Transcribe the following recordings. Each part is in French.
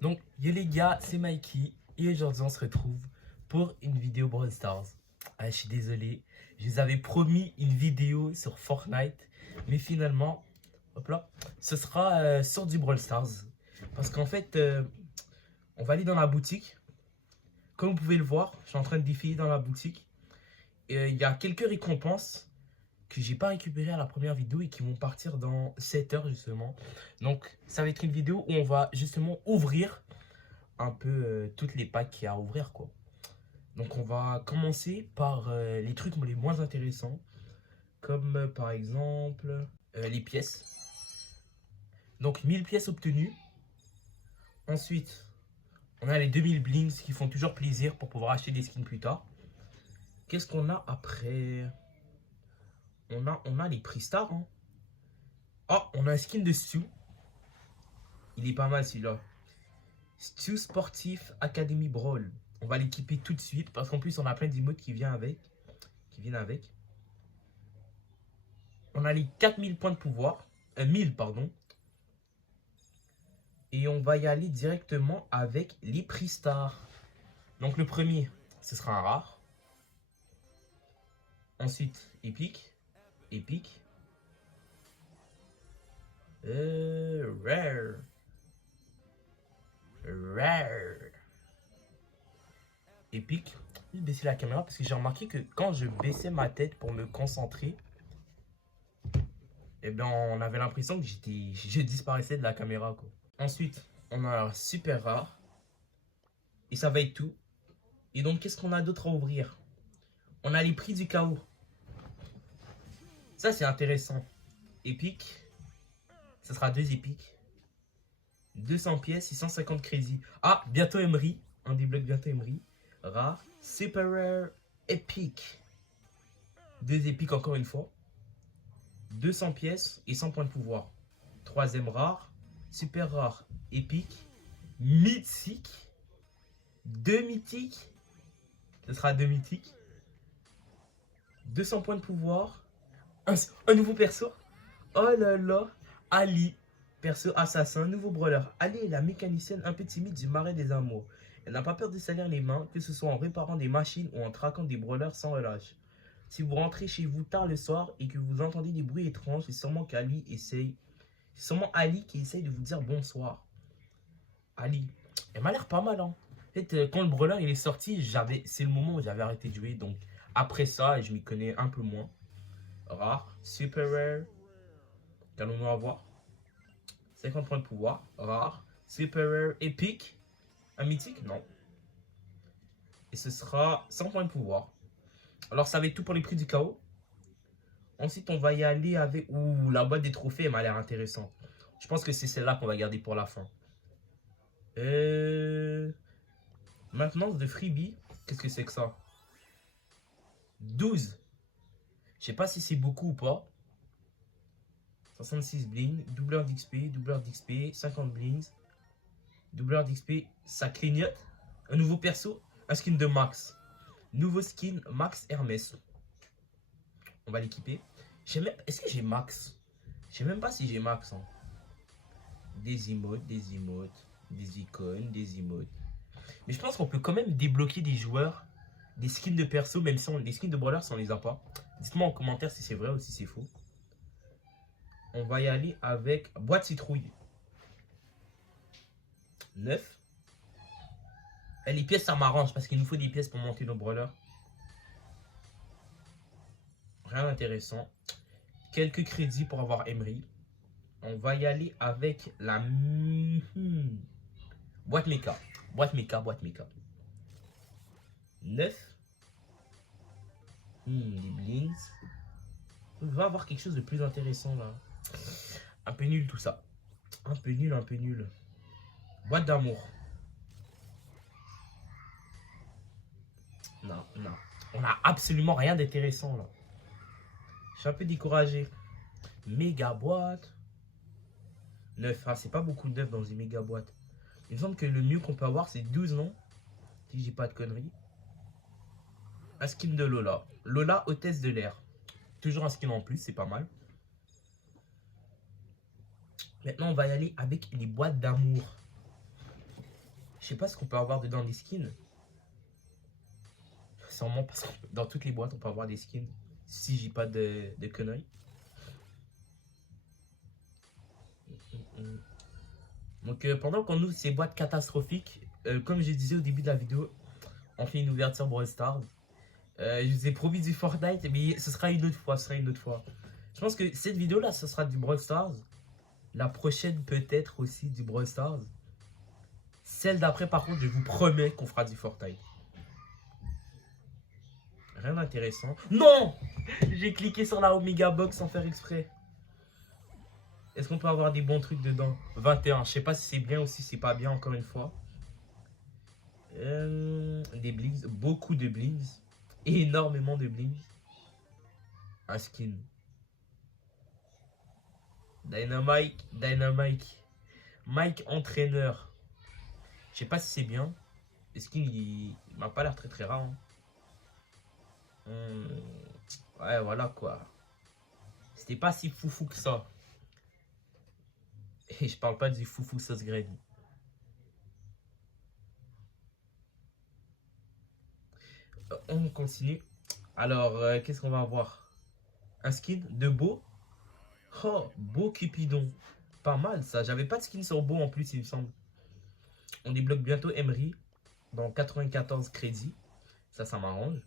Donc, yo les gars, c'est Mikey et aujourd'hui on se retrouve pour une vidéo Brawl Stars. Ah, je suis désolé, je vous avais promis une vidéo sur Fortnite, mais finalement, hop là, ce sera sur du Brawl Stars. Parce qu'en fait, on va aller dans la boutique. Comme vous pouvez le voir, je suis en train de défiler dans la boutique. Et il y a quelques récompenses que j'ai pas récupérées à la première vidéo et qui vont partir dans 7 heures justement. Donc, ça va être une vidéo où on va justement ouvrir un peu toutes les packs qu'il y a à ouvrir quoi. Donc on va commencer par les trucs les moins intéressants, comme par exemple les pièces. Donc 1000 pièces obtenues. Ensuite, on a les 2000 blings qui font toujours plaisir pour pouvoir acheter des skins plus tard. Qu'est-ce qu'on a après? On a les prix stars. Hein. Oh, on a un skin de Stu. Il est pas mal celui-là. Stu Sportif Academy Brawl. On va l'équiper tout de suite parce qu'en plus on a plein d'emotes qui viennent avec. On a les 4000 points de pouvoir. 1000 pardon. Et on va y aller directement avec les prix stars. Donc le premier, ce sera un rare. Ensuite, épique. Épique. Rare. Rare. Épique. Je vais baisser la caméra parce que j'ai remarqué que quand je baissais ma tête pour me concentrer, eh bien, on avait l'impression que je disparaissais de la caméra, quoi. Ensuite, on a un super rare. Et ça va être tout. Et donc, qu'est-ce qu'on a d'autre à ouvrir? On a les prix du chaos. Ça, c'est intéressant. Épique. Ça sera 2 épiques. 200 pièces, 650 crédits. Ah, bientôt Emery. On débloque bientôt Emery. Rare. Super rare. Épique. 2 épiques encore une fois. 200 pièces et 100 points de pouvoir. Troisième rare. Super rare. Épique. Mythique. 2 mythiques. Ce sera 2 mythiques. 200 points de pouvoir. Un nouveau perso. Oh là là. Ali. Perso assassin. Nouveau brawler. Ali est la mécanicienne un peu timide du marais des amours. Elle n'a pas peur de salir les mains, que ce soit en réparant des machines ou en traquant des brawlers sans relâche. Si vous rentrez chez vous tard le soir et que vous entendez des bruits étranges, c'est sûrement Ali qui essaye de vous dire bonsoir. Ali. Elle m'a l'air pas mal, hein. En fait, quand le brawler il est sorti, c'est le moment où j'avais arrêté de jouer. Donc, après ça, je m'y connais un peu moins. Rare. Super rare. Qu'allons-nous avoir? 50 points de pouvoir. Rare. Super rare. Épique. Un mythique? Non. Et ce sera 100 points de pouvoir. Alors, ça va être tout pour les prix du chaos. Ensuite, on va y aller avec... Ouh, la boîte des trophées, elle m'a l'air intéressante. Je pense que c'est celle-là qu'on va garder pour la fin. Maintenance de freebie. Qu'est-ce que c'est que ça? 12. Je sais pas si c'est beaucoup ou pas. 66 bling. Doubleur d'XP. 50 blings. Doubleur d'XP. Ça clignote. Un nouveau perso. Un skin de Max. Nouveau skin Max Hermès. On va l'équiper. Est-ce que j'ai Max? Je sais même pas si j'ai Max. Hein. Des emotes. Des icônes. Des emotes. Mais je pense qu'on peut quand même débloquer des joueurs. Des skins de perso. Même si les skins de brawler si on les a pas. Dites-moi en commentaire si c'est vrai ou si c'est faux. On va y aller avec boîte citrouille. 9. Et les pièces, ça m'arrange parce qu'il nous faut des pièces pour monter nos brawlers. Rien d'intéressant. Quelques crédits pour avoir Emery. On va y aller avec la boîte méca. Boîte méca. 9. Les blings. On va avoir quelque chose de plus intéressant là. Un peu nul tout ça. Un peu nul. Boîte d'amour. Non. On a absolument rien d'intéressant là. Je suis un peu découragé. Méga boîte. 9. Ah, c'est pas beaucoup de 9 dans une méga boîte. Il me semble que le mieux qu'on peut avoir c'est 12, non? Si j'ai pas de conneries. Un skin de Lola. Lola, hôtesse de l'air. Toujours un skin en plus, c'est pas mal. Maintenant, on va y aller avec les boîtes d'amour. Je sais pas ce qu'on peut avoir dedans des skins. Sûrement parce que dans toutes les boîtes, on peut avoir des skins. Si j'ai pas de conneries. Donc pendant qu'on ouvre ces boîtes catastrophiques, comme je disais au début de la vidéo, on fait une ouverture Brawl Stars. Je vous ai promis du Fortnite, mais ce sera une autre fois, Je pense que cette vidéo là, ce sera du Brawl Stars. La prochaine peut-être aussi du Brawl Stars. Celle d'après par contre, je vous promets qu'on fera du Fortnite. Rien d'intéressant. Non! J'ai cliqué sur la Omega Box sans faire exprès. Est-ce qu'on peut avoir des bons trucs dedans? 21, je sais pas si c'est bien ou si c'est pas bien encore une fois. Des blings, beaucoup de blings. Énormément de blings. Un skin. Dynamite. Mike entraîneur. Je sais pas si c'est bien. Le skin il m'a pas l'air très très rare. Hein. Ouais voilà quoi. C'était pas si foufou que ça. Et je parle pas du foufou sauce graine. On continue. Alors, qu'est-ce qu'on va avoir? Un skin de Beau. Oh, Beau Cupidon. Pas mal ça. J'avais pas de skin sur Beau en plus, il me semble. On débloque bientôt Emery dans 94 crédits. Ça m'arrange.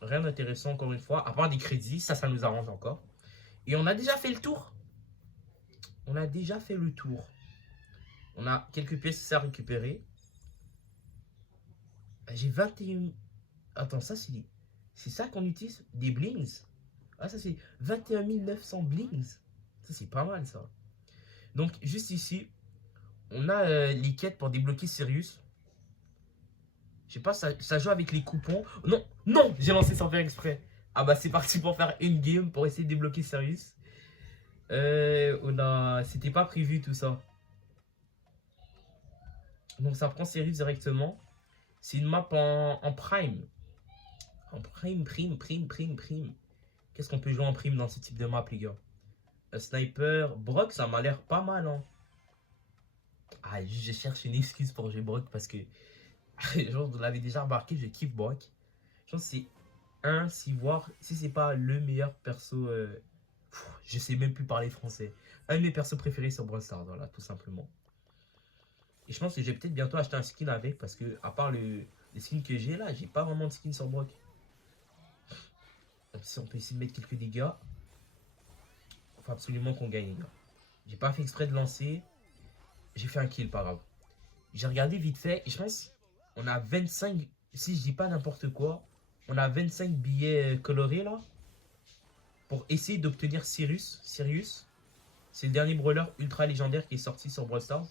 Rien d'intéressant encore une fois. À part des crédits, ça nous arrange encore. Et on a déjà fait le tour. On a déjà fait le tour. On a quelques pièces à récupérer. J'ai 21... Attends, ça c'est ça qu'on utilise? Des blings? Ah, ça c'est 21 900 blings. Ça c'est pas mal ça. Donc juste ici, on a les quêtes pour débloquer Sirius. Je sais pas, ça joue avec les coupons. Non, non, j'ai lancé sans faire exprès. Ah bah c'est parti pour faire une game pour essayer de débloquer Sirius. C'était pas prévu tout ça. Donc ça prend Sirius directement. C'est une map en prime. En prime. Qu'est-ce qu'on peut jouer en prime dans ce type de map, les gars? Un sniper. Brock, ça m'a l'air pas mal, hein. Ah, je cherche une excuse pour jouer Brock parce que, genre, vous l'avez déjà remarqué, je kiffe Brock. Je pense que c'est si c'est pas le meilleur perso. Je sais même plus parler français. Un de mes persos préférés sur Brawl Stars, voilà, tout simplement. Et je pense que je vais peut-être bientôt acheter un skin avec parce que, à part les skins que j'ai là, j'ai pas vraiment de skin sur Brock. Si on peut essayer de mettre quelques dégâts. Il faut absolument qu'on gagne, les gars. J'ai pas fait exprès de lancer. J'ai fait un kill, pas grave. J'ai regardé vite fait et je pense on a 25, si je dis pas n'importe quoi, on a 25 billets colorés là. Pour essayer d'obtenir Sirius. C'est le dernier brawler ultra légendaire qui est sorti sur Brawl Stars.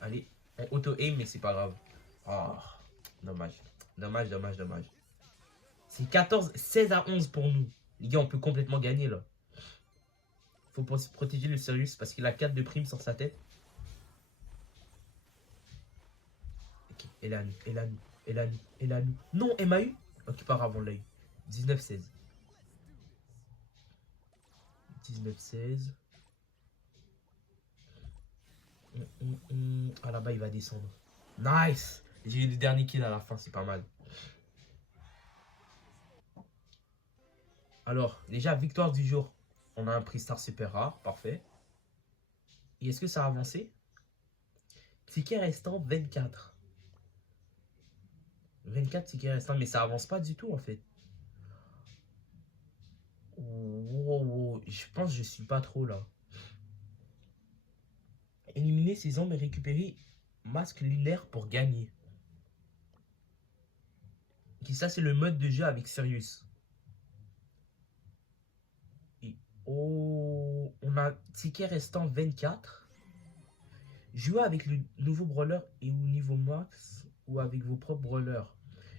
Allez, auto-aim mais c'est pas grave. Oh, dommage. C'est 16 à 11 pour nous. Les gars, on peut complètement gagner là. Faut protéger le Sirius parce qu'il a 4 de prime sur sa tête. Ok, elle a nous. Non, elle m'a eu. Ok, pas grave, on l'a eu. 19-16. 19-16. Ah là-bas, il va descendre. Nice. J'ai eu le dernier kill à la fin, c'est pas mal. Alors, déjà, victoire du jour. On a un prix star super rare, parfait. Et est-ce que ça a avancé? Ticket restant 24. 24 tickets restants, mais ça avance pas du tout en fait. Wow, je pense que je suis pas trop là. Éliminer ses ombres et récupérer masque lunaire pour gagner. Ok, ça c'est le mode de jeu avec Sirius. Et oh, on a ticket restant 24. Jouer avec le nouveau brawler et au niveau max ou avec vos propres brawlers.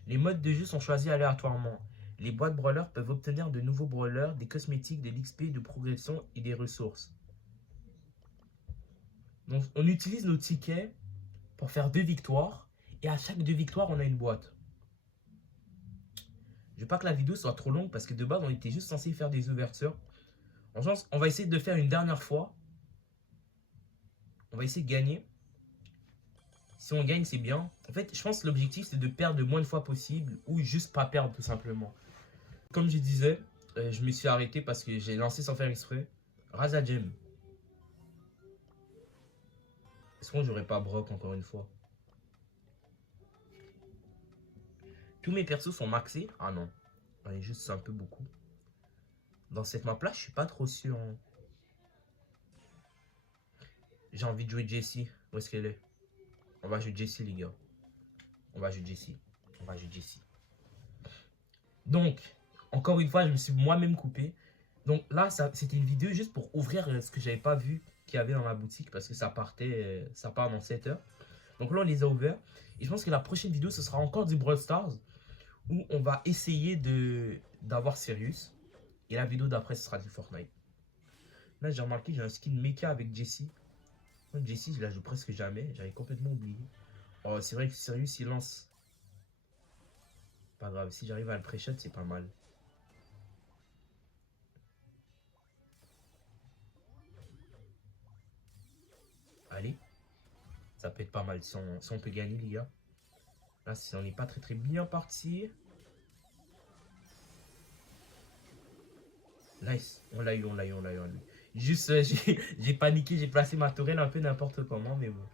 Les modes de jeu sont choisis aléatoirement. Les boîtes brawlers peuvent obtenir de nouveaux brawlers, des cosmétiques, de l'XP, de progression et des ressources. Donc on utilise nos tickets pour faire 2 victoires. Et à chaque 2 victoires, on a une boîte. Je veux pas que la vidéo soit trop longue parce que de base, on était juste censé faire des ouvertures. On va essayer de le faire une dernière fois. On va essayer de gagner. Si on gagne, c'est bien. En fait, je pense que l'objectif, c'est de perdre le moins de fois possible ou juste pas perdre, tout simplement. Comme je disais, je me suis arrêté parce que j'ai lancé sans faire exprès. Razagem. Est-ce qu'on j'aurais pas Brock encore une fois? Tous mes persos sont maxés. Ah non. On est juste un peu beaucoup. Dans cette map là, je suis pas trop sûr. Hein. J'ai envie de jouer Jessie. Où est-ce qu'elle est? On va jouer Jessie, les gars. On va jouer Jessie. On va jouer Jessie. Donc, encore une fois, je me suis moi-même coupé. Donc là, c'était une vidéo juste pour ouvrir ce que j'avais pas vu qu'il y avait dans la boutique parce que ça part dans 7 heures. Donc là, on les a ouverts. Et je pense que la prochaine vidéo, ce sera encore du Brawl Stars où on va essayer d'avoir Sirius. Et la vidéo d'après, ce sera du Fortnite. Là, j'ai remarqué, j'ai un skin mecha avec Jessie. Jessie, je la joue presque jamais. J'avais complètement oublié. Oh, c'est vrai que Sirius, il lance. Pas grave, si j'arrive à le pré-shot, c'est pas mal. Allez. Ça peut être pas mal si on peut gagner, les gars. Là, si on n'est pas très bien parti. Nice. On l'a eu. Juste, j'ai paniqué, j'ai placé ma tourelle un peu n'importe comment, mais bon.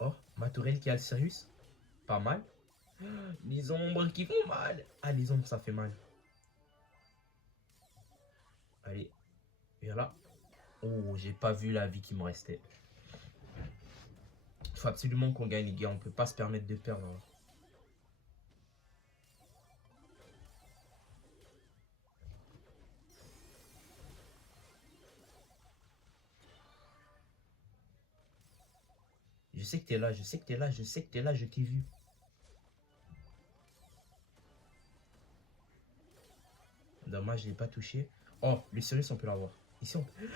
Oh, ma tourelle qui a le Sirius. Pas mal. Les ombres qui font mal. Ah, les ombres, ça fait mal. Allez. Viens là. Oh, j'ai pas vu la vie qui me restait. Il faut absolument qu'on gagne, les gars. On peut pas se permettre de perdre. Hein. Je sais que t'es là, je t'ai vu. Dommage, je l'ai pas touché. Oh, le Sirius, on peut l'avoir. Ici, on peut...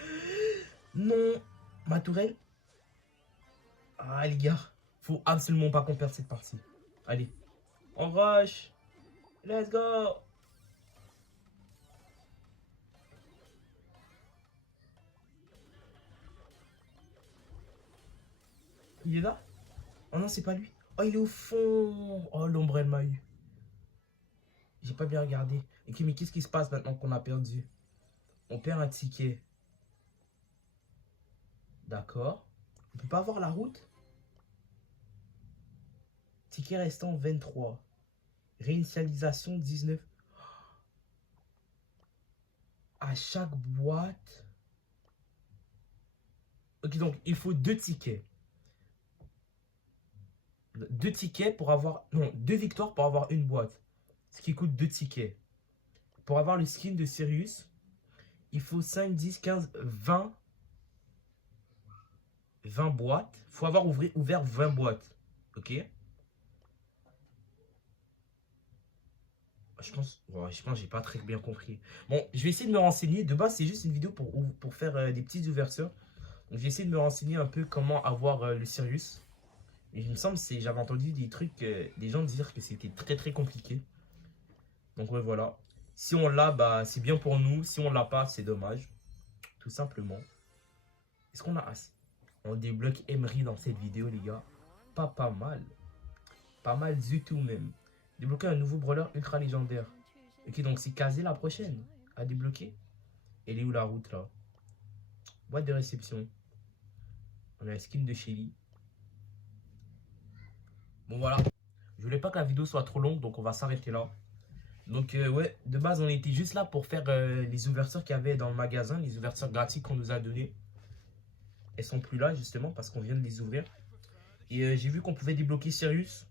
Non, ma tourelle. Ah, les gars, faut absolument pas qu'on perde cette partie. Allez, on rush. Let's go. Il est là? Oh non, c'est pas lui. Oh, il est au fond. Oh, l'ombre, elle m'a eu. J'ai pas bien regardé. Ok, mais qu'est-ce qui se passe maintenant qu'on a perdu? On perd un ticket. D'accord. On peut pas avoir la route? Ticket restant 23. Réinitialisation 19. À chaque boîte. Ok, donc il faut 2 tickets. 2 tickets pour avoir... Non, 2 victoires pour avoir une boîte. Ce qui coûte 2 tickets. Pour avoir le skin de Sirius, il faut 5, 10, 15, 20 boîtes. Il faut avoir ouvert 20 boîtes. Ok. Je pense que j'ai pas très bien compris. Bon, je vais essayer de me renseigner. De base, c'est juste une vidéo pour faire des petites ouvertures. Donc, j'ai essayé de me renseigner un peu comment avoir le Sirius. Et il me semble que j'avais entendu des trucs, des gens dire que c'était très compliqué. Donc ouais, voilà. Si on l'a, bah c'est bien pour nous. Si on l'a pas, c'est dommage. Tout simplement. Est-ce qu'on a assez? On débloque Emery dans cette vidéo, les gars. Pas mal. Pas mal du tout même. Débloquer un nouveau brawler ultra légendaire. Ok, donc c'est casé la prochaine à débloquer. Elle est où la route là? Boîte de réception. On a un skin de Shelly. Bon voilà. Je voulais pas que la vidéo soit trop longue, donc on va s'arrêter là. Donc ouais, de base on était juste là pour faire les ouvertures qu'il y avait dans le magasin, les ouvertures gratuites qu'on nous a données. Elles sont plus là justement parce qu'on vient de les ouvrir. Et j'ai vu qu'on pouvait débloquer Sirius.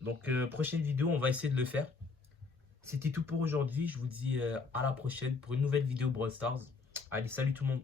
Donc prochaine vidéo, on va essayer de le faire. C'était tout pour aujourd'hui. Je vous dis à la prochaine pour une nouvelle vidéo Brawl Stars. Allez, salut tout le monde.